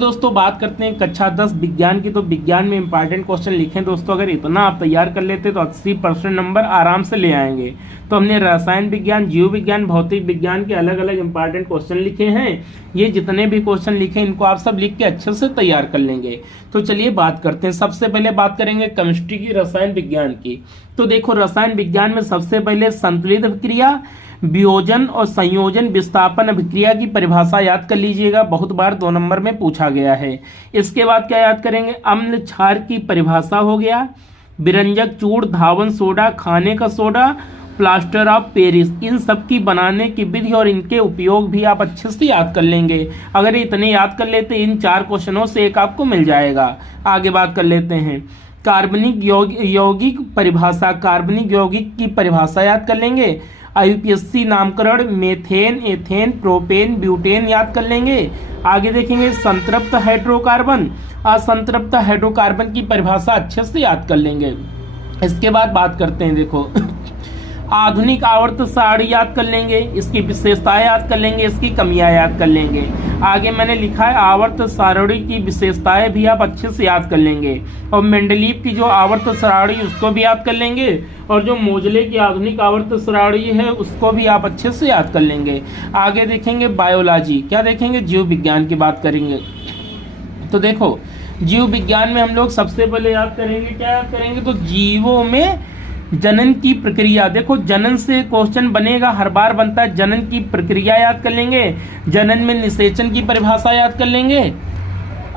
दोस्तों बात करते हैं कक्षा 10 विज्ञान की। तो विज्ञान में इंपॉर्टेंट क्वेश्चन लिखें दोस्तों, अगर इतना आप तैयार कर लेते तो 80% नंबर आराम से ले आएंगे। तो हमने रसायन विज्ञान, जीव विज्ञान, भौतिक विज्ञान के अलग अलग इंपॉर्टेंट क्वेश्चन लिखे हैं। ये जितने भी क्वेश्चन लिखे इनको आप सब लिख के अच्छे से तैयार कर लेंगे। तो चलिए बात करते हैं। सबसे पहले बात करेंगे केमिस्ट्री की, रसायन विज्ञान की। तो देखो रसायन विज्ञान में सबसे पहले संतुलित अभिक्रिया, वियोजन और संयोजन विस्थापन अभिक्रिया की परिभाषा याद कर लीजिएगा, बहुत बार 2 नंबर में पूछा गया है। इसके बाद क्या याद करेंगे, अम्ल क्षार की परिभाषा हो गया, विरंजक चूर्ण, धावन सोडा, खाने का सोडा, प्लास्टर ऑफ पेरिस, इन सब की बनाने की विधि और इनके उपयोग भी आप अच्छे से याद कर लेंगे। अगर इतने याद कर लेते इन 4 क्वेश्चनों से एक आपको मिल जाएगा। आगे बात कर लेते हैं कार्बनिक यौगिक परिभाषा, कार्बनिक यौगिक की परिभाषा याद कर लेंगे। आईयूपीएसी नामकरण, मेथेन, एथेन, प्रोपेन, ब्यूटेन याद कर लेंगे। आगे देखेंगे संतृप्त हाइड्रोकार्बन, असंतृप्त हाइड्रोकार्बन की परिभाषा अच्छे से याद कर लेंगे। इसके बाद बात करते हैं देखो आधुनिक आवर्त सारणी याद कर लेंगे, इसकी विशेषताएं याद कर लेंगे, इसकी कमियां याद कर लेंगे। आगे मैंने लिखा है आवर्त सारणी की विशेषताएं भी आप अच्छे से याद कर लेंगे, और मेंडलीव की जो आवर्त सारणी उसको भी याद कर लेंगे, और जो मोजले की आधुनिक आवर्त सारणी है उसको भी आप अच्छे से याद कर लेंगे। आगे देखेंगे बायोलॉजी, क्या देखेंगे, जीव विज्ञान की बात करेंगे। तो देखो जीव विज्ञान में हम लोग सबसे पहले याद करेंगे, क्या याद करेंगे, तो जीवों में जनन की प्रक्रिया। देखो जनन से क्वेश्चन बनेगा, हर बार बनता है। जनन की प्रक्रिया याद कर लेंगे, जनन में निषेचन की परिभाषा याद कर लेंगे।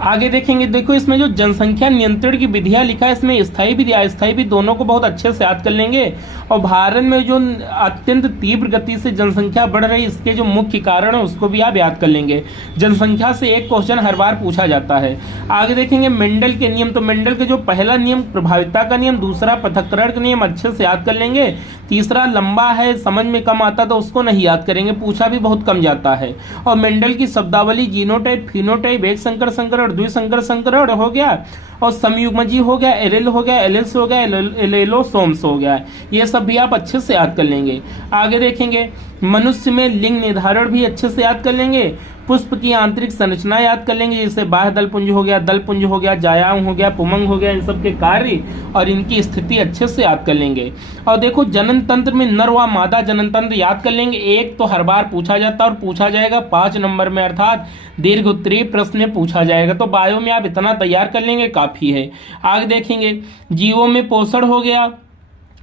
आगे देखेंगे, देखो इसमें जो जनसंख्या नियंत्रण की विधियां लिखा है, इसमें स्थायी विधि अस्थायी भी दोनों को बहुत अच्छे से याद कर लेंगे। और भारत में जो अत्यंत तीव्र गति से जनसंख्या बढ़ रही है, इसके जो मुख्य कारण है उसको भी आप याद कर लेंगे। जनसंख्या से एक क्वेश्चन हर बार पूछा जाता है। आगे देखेंगे मेंडल के नियम, तो मेंडल के जो पहला नियम प्रभाविता का नियम, दूसरा पृथक्करण का नियम अच्छे से याद कर लेंगे। तीसरा लंबा है, समझ में कम आता तो उसको नहीं याद करेंगे, पूछा भी बहुत कम जाता है। और मेंडल की शब्दावली जीनोटाइप, फिनोटाइप, एक संकर संकरण, द्विसंकर संकरण हो गया, और समयुग्मजी हो गया, एलेल हो गया, एलेल्स हो गया, एलेलोसोम्स हो गया। ये सब भी आप अच्छे से याद कर लेंगे। आगे देखेंगे मनुष्य में लिंग निर्धारण भी अच्छे से याद कर लेंगे। पुष्प की आंतरिक संरचना याद कर लेंगे, जैसे बाह्य दलपुंज हो गया, दलपुंज हो गया, जायाम हो गया, पुमंग हो गया, इन सब के कार्य और इनकी स्थिति अच्छे से याद कर लेंगे। और देखो जनन तंत्र में नर व मादा जनन तंत्र याद कर लेंगे। एक तो हर बार पूछा जाता है और पूछा जाएगा 5 नंबर में, अर्थात दीर्घ उत्तरीय प्रश्न में पूछा जाएगा। तो बायो में आप इतना तैयार कर लेंगे, काफी है। आगे देखेंगे जीवों में पोषण हो गया,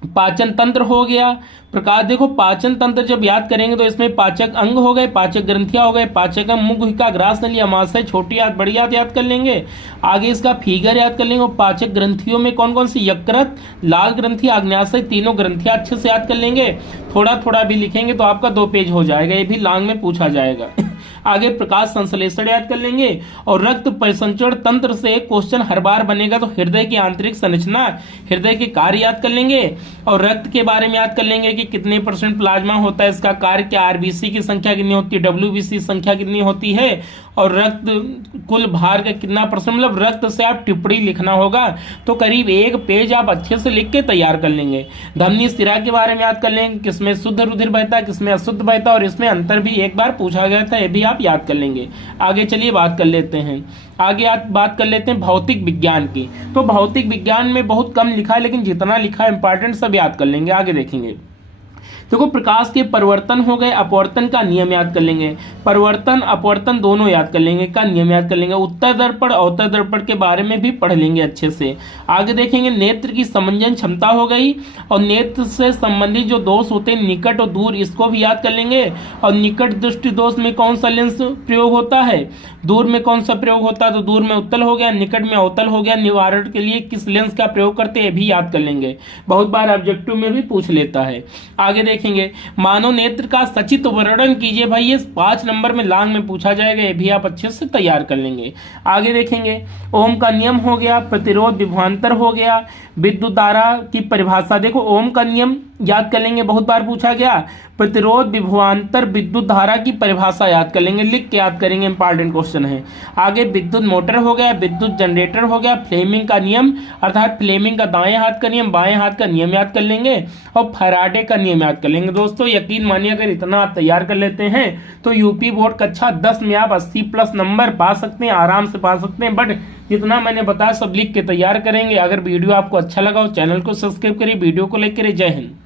पाचन तंत्र हो गया, प्रकार। देखो पाचन तंत्र जब याद करेंगे तो इसमें पाचक अंग हो गए, पाचक ग्रंथियां हो गए, पाचक मुखिका, ग्रास नली, अमाशय, छोटी आंत, बड़ी आंत याद कर लेंगे। आगे इसका फिगर याद कर लेंगे। और पाचक ग्रंथियों में कौन कौन सी, यकृत, लाल ग्रंथि, आग्नेयाशय, तीनों ग्रंथियां अच्छे से याद कर लेंगे। थोड़ा थोड़ा भी लिखेंगे तो आपका 2 पेज हो जाएगा, ये भी लॉन्ग में पूछा जाएगा। आगे प्रकाश संश्लेषण याद कर लेंगे। और रक्त परिसंचरण तंत्र से क्वेश्चन हर बार बनेगा, तो हृदय की आंतरिक संरचना, हृदय के कार्य याद कर लेंगे। और रक्त के बारे में याद कर लेंगे कि कितने % प्लाज्मा होता है, इसका कार्य क्या, आरबीसी की संख्या कितनी होती है, डब्ल्यूबीसी संख्या कितनी होती है, और रक्त कुल भार का कितना %, मतलब रक्त से आप टिप्पणी लिखना होगा। तो करीब 1 पेज आप अच्छे से लिख के तैयार कर लेंगे। धमनी शिरा के बारे में याद कर लेंगे, किसमें शुद्ध रुधिर बहता है, किसमें अशुद्ध बहता है, और इसमें अंतर भी एक बार पूछा गया था, ये भी आप याद कर लेंगे। आगे चलिए बात कर लेते हैं, बात कर लेते हैं भौतिक विज्ञान की। तो भौतिक विज्ञान में बहुत कम लिखा है, लेकिन जितना लिखा है इंपॉर्टेंट सब याद कर लेंगे। आगे देखेंगे देखो प्रकाश के परिवर्तन हो गए, अपवर्तन का नियम याद कर लेंगे। परिवर्तन अपवर्तन दोनों याद कर लेंगे, का नियम याद कर लेंगे। उत्तर दर्पण अवतल दर्पण के बारे में भी पढ़ लेंगे अच्छे से। आगे देखेंगे नेत्र की समंजन क्षमता हो गई, और नेत्र से संबंधित जो दोष होते हैं निकट और दूर, इसको भी याद कर लेंगे। और निकट दृष्टि दोष में कौन सा लेंस प्रयोग होता है, दूर में कौन सा प्रयोग होता है, तो दूर में उत्तल हो गया, निकट में अवतल हो गया। निवारण के लिए किस लेंस का प्रयोग करते हैं भी याद कर लेंगे, बहुत बार ऑब्जेक्टिव में भी पूछ लेता है। आगे देखेंगे मानव नेत्र का सचित्र वर्णन कीजिए, भाई ये 5 नंबर में लॉन्ग में पूछा जाएगा, ये भी आप अच्छे से तैयार कर लेंगे। आगे देखेंगे ओम का नियम हो गया, प्रतिरोध विभवांतर हो गया, विद्युत धारा की परिभाषा। देखो ओम का नियम याद कर लेंगे, बहुत बार पूछा गया। प्रतिरोध विभवांतर विद्युत धारा की परिभाषा याद कर लेंगे, लिख के याद करेंगे, इंपॉर्टेंट क्वेश्चन है। आगे विद्युत मोटर हो गया, विद्युत जनरेटर हो गया, फ्लेमिंग का नियम अर्थात फ्लेमिंग का दाएं हाथ का नियम, बाएं हाथ का नियम याद कर लेंगे, और फैराडे का नियम याद कर लेंगे। दोस्तों यकीन मानिए अगर इतना आप तैयार कर लेते हैं तो यूपी बोर्ड कक्षा 10 में आप 80+ नंबर पा सकते हैं, आराम से पा सकते हैं। बट जितना मैंने बताया सब लिख के तैयार करेंगे। अगर वीडियो आपको अच्छा लगा हो चैनल को सब्सक्राइब करिए, वीडियो को लाइक करिए। जय हिंद।